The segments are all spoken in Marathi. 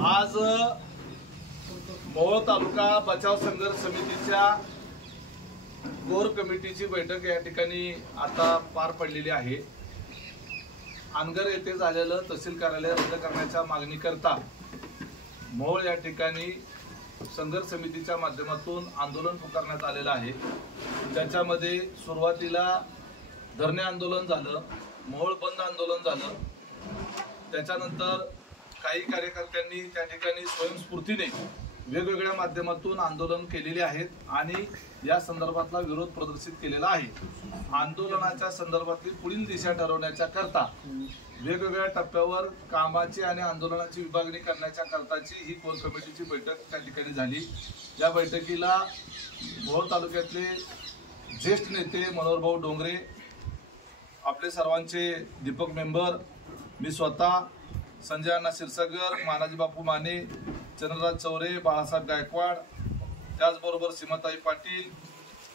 आज मोहोळ तालुका बचाव संघर्ष समितीच्या कोर कमिटीची बैठक या ठिकाणी आता पार पडलेली आहे। अनगर येथे झालेलं तहसील कार्यालय रद्द करण्याच्या मागणीकरता मोहोळ या ठिकाणी संघर्ष समितीच्या माध्यमातून आंदोलन पुकारण्यात आलेलं आहे। ज्याच्यामध्ये सुरुवातीला धरणे आंदोलन झालं, मोहोळ बंद आंदोलन झालं, त्याच्यानंतर काही कार्यकर्त्यांनी त्या ठिकाणी स्वयंस्फूर्तीने वेगवेगळ्या माध्यमातून आंदोलन केलेले आहेत आणि या संदर्भातला विरोध प्रदर्शित केलेला आहे। आंदोलनाच्या संदर्भातली पुढील दिशा ठरवण्याच्या करता वेगवेगळ्या टप्प्यावर कामाची आणि आंदोलनाची विभागणी करण्याच्या करताची ही कोर कमिटीची बैठक त्या ठिकाणी झाली। या बैठकीला मोहोळ तालुक्यातले ज्येष्ठ नेते मनोहरभाऊ डोंगरे, आपले सर्वांचे दीपक मेंबर, मी स्वतः, संजय अण्णा क्षीरसागर, मानाजी बापू माने, चंद्रराज चौरे, बाळासाहेब गायकवाड, त्याचबरोबर सीमाताई पाटील,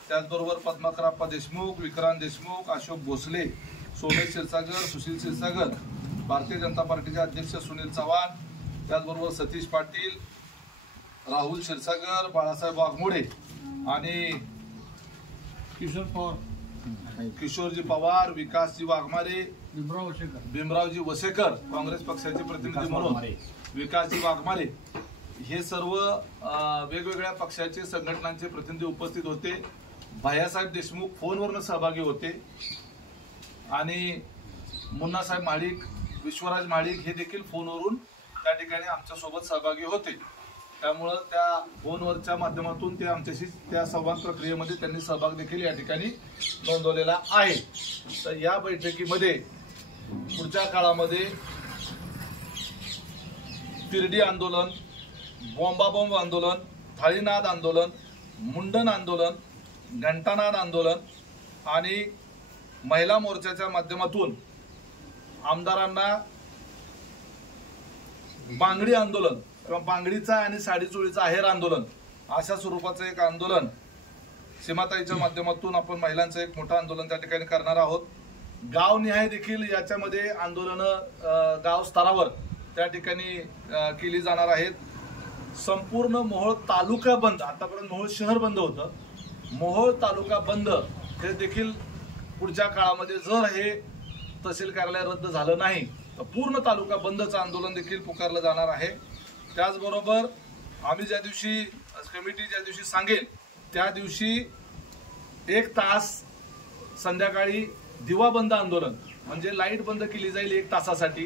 त्याचबरोबर पद्माकरप्पा देशमुख, विक्रांत देशमुख, अशोक भोसले, सोमेश क्षीरसागर, सुशील क्षीरसागर, भारतीय जनता पार्टीचे अध्यक्ष सुनील चव्हाण, त्याचबरोबर सतीश पाटील, राहुल क्षीरसागर, बाळासाहेब वाघमोडे आणि किशोरजी पवार, विकासजी वाघमारे, भीमरावजी वसेकर, काँग्रेस पक्षाचे प्रतिनिधी म्हणून विकासजी वाघमारे, हे सर्व वेगवेगळ्या पक्षाचे संघटनांचे प्रतिनिधी उपस्थित होते। भैयासाहेब देशमुख फोनवरून सहभागी होते आणि मुन्नासाहेब माळिक, विश्वराज माळिक हे देखील फोनवरून त्या ठिकाणी आमच्या सोबत सहभागी होते। त्यामुळे त्या फोनवरच्या माध्यमातून ते आमच्याशी त्या संवाद प्रक्रियेमध्ये त्यांनी सहभाग देखील या ठिकाणी नोंदवलेला आहे। तर या बैठकीमध्ये पुढच्या काळामध्ये तिरडी आंदोलन, बॉम्बाबॉम्ब आंदोलन, थाळीनाद आंदोलन, मुंडन आंदोलन, घंटानाद आंदोलन आणि महिला मोर्चाच्या माध्यमातून आमदारांना बांगडी आंदोलन किंवा बांगडीचा आणि साडीचोळीचा आहेर आंदोलन अशा स्वरूपाचं एक आंदोलन सीमाताईच्या माध्यमातून आपण महिलांचं एक मोठं आंदोलन त्या ठिकाणी करणार आहोत। गावनिहाय देखील याच्यामध्ये आंदोलनं गाव स्तरावर त्या ठिकाणी केली जाणार आहेत। संपूर्ण मोहोळ तालुका बंद, आतापर्यंत मोहोळ शहर बंद होतं, मोहोळ तालुका बंद हे देखील पुढच्या काळामध्ये जर हे तहसील कार्यालय रद्द झालं नाही तर पूर्ण तालुका बंदचं आंदोलन देखील पुकारलं जाणार आहे। त्याचबरोबर आम्ही ज्या दिवशी कमिटी ज्या दिवशी सांगेल त्या दिवशी 1 तास संध्याकाळी दिवा बंद आंदोलन म्हणजे लाईट बंद केली जाईल 1 तासासाठी,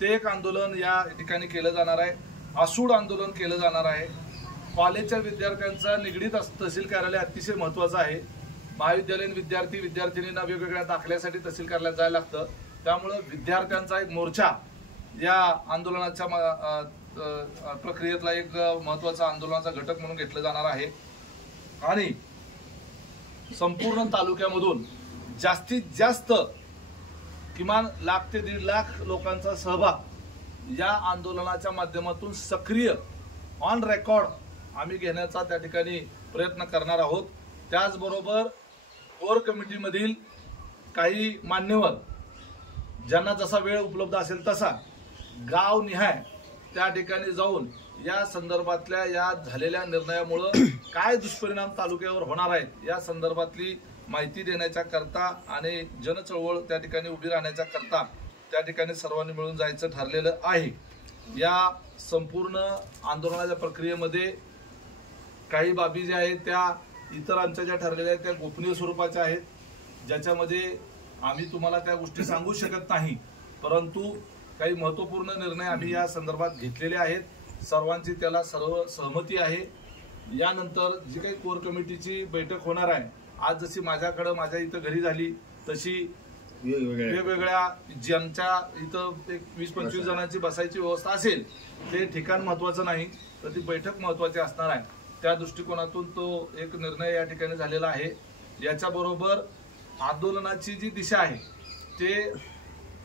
ते एक आंदोलन या ठिकाणी केलं जाणार आहे। आसूड आंदोलन केलं जाणार आहे। कॉलेजच्या विद्यार्थ्यांचा निगडीत तहसील कार्यालय अतिशय महत्त्वाचं आहे। महाविद्यालयीन विद्यार्थिनींना वेगवेगळ्या दाखल्यासाठी तहसील कार्यालयात जायला लागतं, त्यामुळे विद्यार्थ्यांचा एक मोर्चा या आंदोलनाच्या प्रक्रियेतला एक महत्त्वाचा आंदोलनाचा घटक म्हणून घेतला जाणार आहे। आणि संपूर्ण तालुक्यामधून जास्तीत जास्त किमान 1 लाख ते 1.5 लाख लोकांचा सहभाग या आंदोलनाच्या माध्यमातून सक्रिय ऑन रेकॉर्ड आम्ही घेण्याचा त्या ठिकाणी प्रयत्न करणार आहोत। त्याचबरोबर कोर कमिटीमधील काही मान्यवर ज्यांना जसा वेळ उपलब्ध असेल तसा गावनिहाय त्या ठिकाणी जाऊन या संदर्भातल्या या झालेल्या निर्णयामुळे काय दुष्परिणाम तालुक्यावर होणार आहेत या संदर्भातली माहिती देण्याच्या करता आणि जनचळवळ त्या ठिकाणी उभी राहण्याच्या करता त्या ठिकाणी सर्वांनी मिळून जायचं ठरलेलं आहे। या संपूर्ण आंदोलनाच्या प्रक्रियेमध्ये काही बाबी ज्या आहेत त्या इतर आमच्या ज्या ठरलेल्या आहेत त्या गोपनीय स्वरूपाच्या आहेत, ज्याच्यामध्ये आम्ही तुम्हाला त्या गोष्टी सांगू शकत नाही, परंतु काही महत्त्वपूर्ण निर्णय आम्ही या संदर्भात घेतलेले आहेत। सर्वांची त्याला सर्व सहमती आहे। यानंतर जी काही कोर कमिटीची बैठक होणार आहे, आज जशी माझ्याकडे माझ्या इथं घरी झाली तशी वेगवेगळ्या ज्यांच्या इथं एक 20-25 जणांची बसायची व्यवस्था असेल ते ठिकाण महत्त्वाचं नाही तर ती बैठक महत्त्वाची असणार आहे। त्या दृष्टिकोनातून तो एक निर्णय या ठिकाणी झालेला आहे। याच्याबरोबर आंदोलनाची जी दिशा आहे ते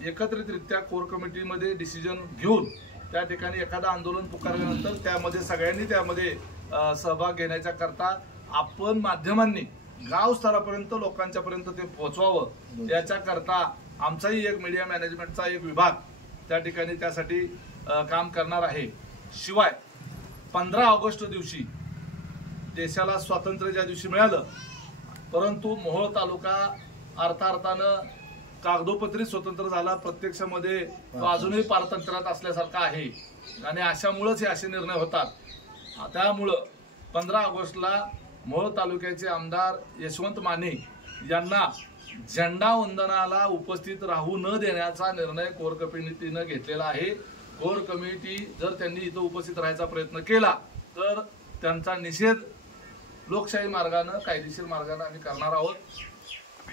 एकत्रितरित्या कोर कमिटीमध्ये डिसिजन घेऊन त्या ठिकाणी एखादं आंदोलन पुकारल्यानंतर त्यामध्ये सगळ्यांनी त्यामध्ये सहभाग घेण्याच्या करता आपण माध्यमांनी गाव स्तरापर्यंत लोकांच्यापर्यंत ते पोहोचवावं याच्या करता आमचाही एक मीडिया मॅनेजमेंटचा एक विभाग त्या ठिकाणी त्यासाठी काम करणार आहे। शिवाय 15 ऑगस्ट दिवशी देशाला स्वातंत्र्य ज्या दिवशी मिळालं, परंतु मोहोळ तालुका अर्थानं कागदोपत्री स्वतंत्र झाला, प्रत्यक्षामध्ये तो अजूनही पारतंत्र्यात असल्यासारखा आहे आणि अशामुळेच हे असे निर्णय होतात. त्यामुळं 15 ऑगस्टला मोहोळ तालुक्याचे आमदार यशवंत माने यांना झेंडा वंदनाला उपस्थित राहू न देण्याचा निर्णय कोर कमिटीनं घेतलेला आहे. कोर कमिटी जर त्यांनी इथं उपस्थित राहायचा प्रयत्न केला तर त्यांचा निषेध लोकशाही मार्गाने, कायदेशीर मार्गाने आम्ही करणार आहोत.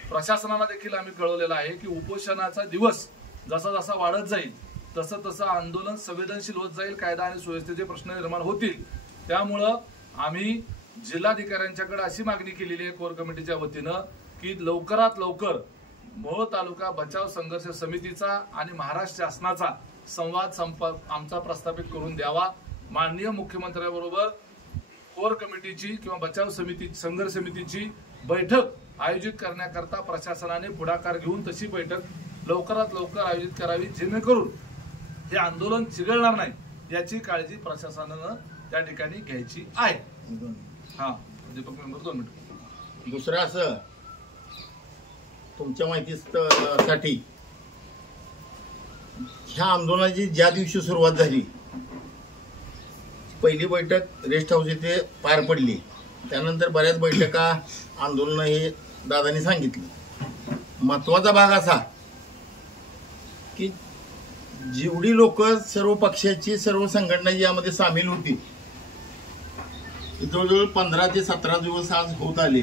प्रशासनाला देखील आम्ही कळवलेलं आहे की उपोषणाचा दिवस जसा जसा वाढत जाईल तसं तसं आंदोलन संवेदनशील होत जाईल, कायदा आणि सुव्यवस्थेचे प्रश्न निर्माण होतील. त्यामुळं आम्ही जिल्हाधिकाऱ्यांच्याकडे अशी मागणी केलेली आहे कोर कमिटीच्या वतीनं की लवकरात लवकर मोहोळ तालुका बचाव संघर्ष समितीचा आणि महाराष्ट्र शासनाचा संवाद आमचा प्रस्थापित करून द्यावा. माननीय मुख्यमंत्र्यांबरोबर कोर कमिटीची किंवा बचाव समिती संघर्ष समितीची बैठक आयोजित करण्याकरता प्रशासनाने पुढाकार घेऊन तशी बैठक लवकरात लवकर आयोजित करावी, जेणेकरून हे आंदोलन चिघळणार नाही याची काळजी प्रशासनानं त्या ठिकाणी घ्यायची आहे. हा दीपक मेंबर 2 मिनिट. दुसरं असं तुमच्या माहितीसाठी ह्या आंदोलनाची ज्या दिवशी सुरुवात झाली, पहिली बैठक रेस्ट हाऊस इथे पार पडली. त्यानंतर बऱ्याच बैठका आंदोलन हे दादांनी सांगितली. महत्वाचा भाग असा की जेवढी लोक सर्व पक्षाची सर्व संघटना यामध्ये सामील होती, जवळजवळ 15 ते 17 दिवस आज होत आले.